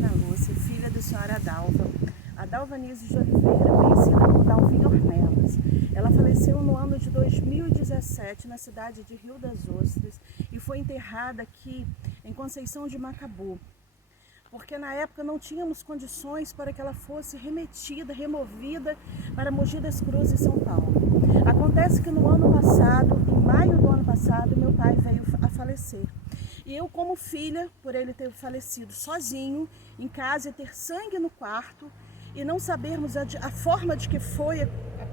Ana Lúcia, filha da senhora Dalva. A Dalva Nise de Oliveira, conhecida como Dalvinha Ornelas. Ela faleceu no ano de 2017 na cidade de Rio das Ostras e foi enterrada aqui em Conceição de Macabu, porque na época não tínhamos condições para que ela fosse removida para Mogi das Cruzes, São Paulo. Acontece que no ano passado, em maio do ano passado, meu pai veio a falecer. E eu, como filha, por ele ter falecido sozinho, em casa, e ter sangue no quarto, e não sabermos a forma de que foi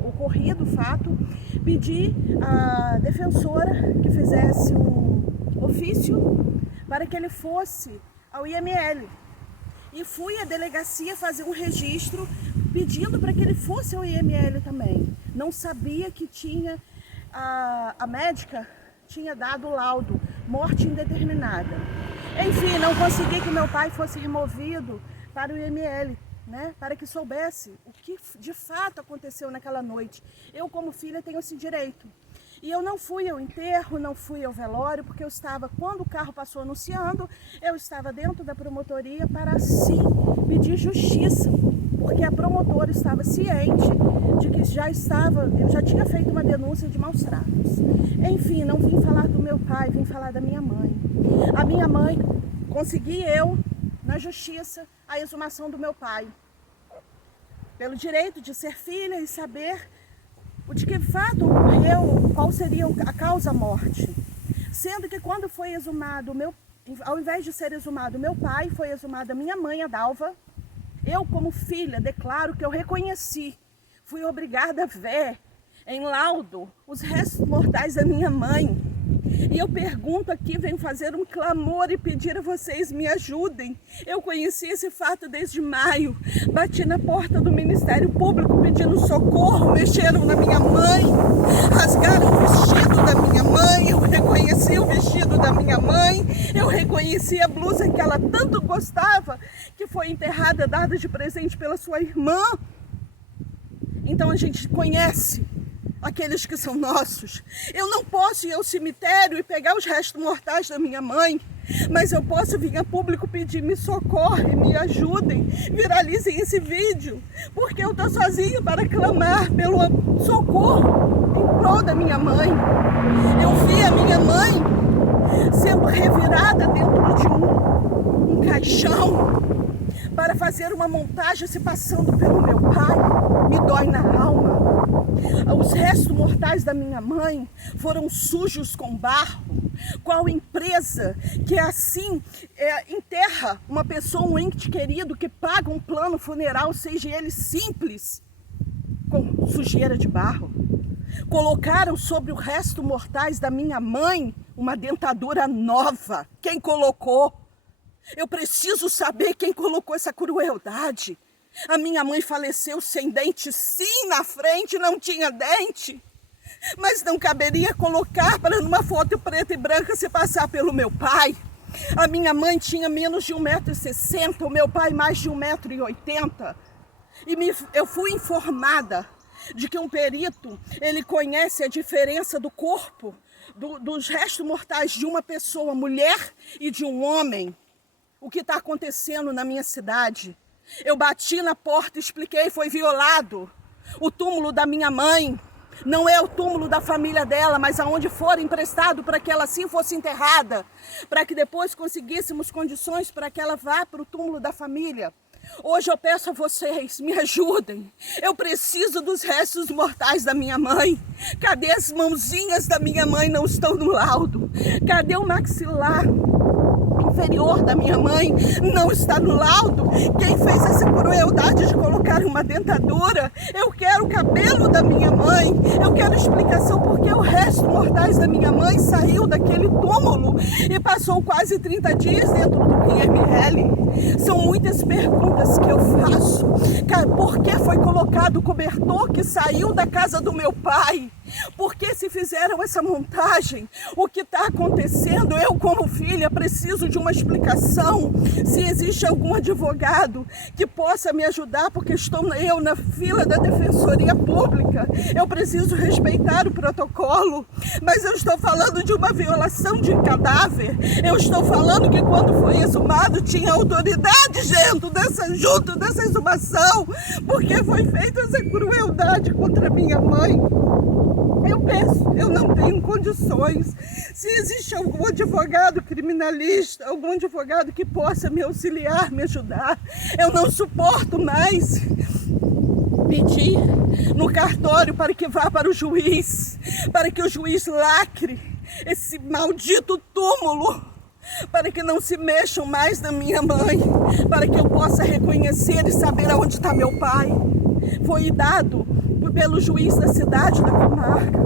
ocorrido o fato, pedi à defensora que fizesse um ofício para que ele fosse ao IML. E fui à delegacia fazer um registro pedindo para que ele fosse ao IML também. Não sabia que tinha, a médica tinha dado o laudo, morte indeterminada. Enfim, não consegui que meu pai fosse removido para o IML, né, para que soubesse o que de fato aconteceu naquela noite. Eu, como filha, tenho esse direito. E eu não fui ao enterro, não fui ao velório, porque eu estava, quando o carro passou anunciando, eu estava dentro da promotoria para assim pedir justiça, porque a promotora estava ciente de que eu já tinha feito uma denúncia de maus tratos. Enfim, não vim falar do meu pai, vim falar da minha mãe. A minha mãe, consegui eu, na justiça, a exumação do meu pai, pelo direito de ser filha e saber o de que fato ocorreu, qual seria a causa-morte. Sendo que quando foi exumado, ao invés de ser exumado meu pai, foi exumada minha mãe, a Dalva. Eu, como filha, declaro que eu reconheci, fui obrigada a ver em laudo os restos mortais da minha mãe. E eu pergunto aqui, venho fazer um clamor e pedir a vocês, me ajudem. Eu conheci esse fato desde maio, bati na porta do Ministério Público pedindo socorro, mexeram na minha mãe, rasgaram o vestido da minha mãe, eu reconheci o vestido da minha mãe, eu reconheci a blusa que ela tanto gostava, que foi enterrada, dada de presente pela sua irmã. Então a gente conhece aqueles que são nossos. Eu não posso ir ao cemitério e pegar os restos mortais da minha mãe, mas eu posso vir a público pedir me socorre, me ajudem, viralizem esse vídeo, porque eu estou sozinha para clamar pelo socorro em prol da minha mãe. Eu vi a minha mãe sendo revirada dentro de um caixão para fazer uma montagem se passando pelo meu pai. Me dói na alma. Os restos mortais da minha mãe foram sujos com barro. Qual empresa que assim enterra uma pessoa, um ente querido, que paga um plano funeral, seja ele simples, com sujeira de barro? Colocaram sobre o resto mortais da minha mãe uma dentadura nova. Quem colocou? Eu preciso saber quem colocou essa crueldade. A minha mãe faleceu sem dente, sim, na frente não tinha dente. Mas não caberia colocar para numa foto preta e branca se passar pelo meu pai. A minha mãe tinha menos de 1,60 m, o meu pai mais de 1,80 m. E eu fui informada de que um perito, ele conhece a diferença do corpo, dos restos mortais de uma pessoa, mulher, e de um homem. O que está acontecendo na minha cidade? Eu bati na porta, expliquei, foi violado. O túmulo da minha mãe não é o túmulo da família dela, mas aonde for emprestado para que ela assim fosse enterrada, para que depois conseguíssemos condições para que ela vá para o túmulo da família. Hoje eu peço a vocês, me ajudem. Eu preciso dos restos mortais da minha mãe. Cadê as mãozinhas da minha mãe? Não estão no laudo. Cadê o maxilar inferior da minha mãe? Não está no laudo. Quem fez essa crueldade de colocar uma dentadura? Eu quero o cabelo da minha mãe. Eu quero explicação porque o resto mortais da minha mãe saiu daquele túmulo e passou quase 30 dias dentro do IML. São muitas perguntas que eu faço. Por que foi colocado o cobertor que saiu da casa do meu pai? Porque se fizeram essa montagem, o que está acontecendo, eu como filha preciso de uma explicação, se existe algum advogado que possa me ajudar, porque estou eu na fila da Defensoria Pública, eu preciso respeitar o protocolo, mas eu estou falando de uma violação de cadáver, eu estou falando que quando foi exumado tinha autoridade junto dessa exumação, porque foi feita essa crueldade contra minha mãe. Eu peço, eu não tenho condições. Se existe algum advogado criminalista, algum advogado que possa me auxiliar, me ajudar, eu não suporto mais pedir no cartório para que vá para o juiz, para que o juiz lacre esse maldito túmulo, para que não se mexam mais na minha mãe, para que eu possa reconhecer e saber aonde está meu pai. Foi dado pelo juiz da cidade, da comarca.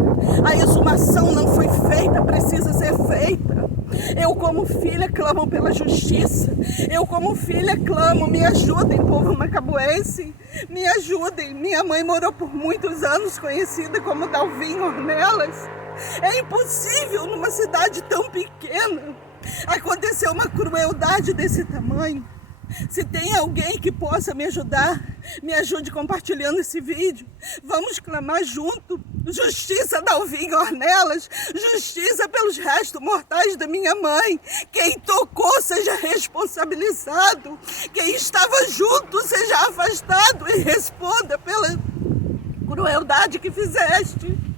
A exumação não foi feita, precisa ser feita. Eu como filha clamo pela justiça. Eu como filha clamo, me ajudem, povo macabuense. Me ajudem. Minha mãe morou por muitos anos, conhecida como Dalvin Ornelas. É impossível numa cidade tão pequena acontecer uma crueldade desse tamanho. Se tem alguém que possa me ajudar, me ajude compartilhando esse vídeo. Vamos clamar junto. Justiça Dalvin Ornelas, justiça pelos restos mortais da minha mãe. Quem tocou seja responsabilizado. Quem estava junto seja afastado e responda pela crueldade que fizeste.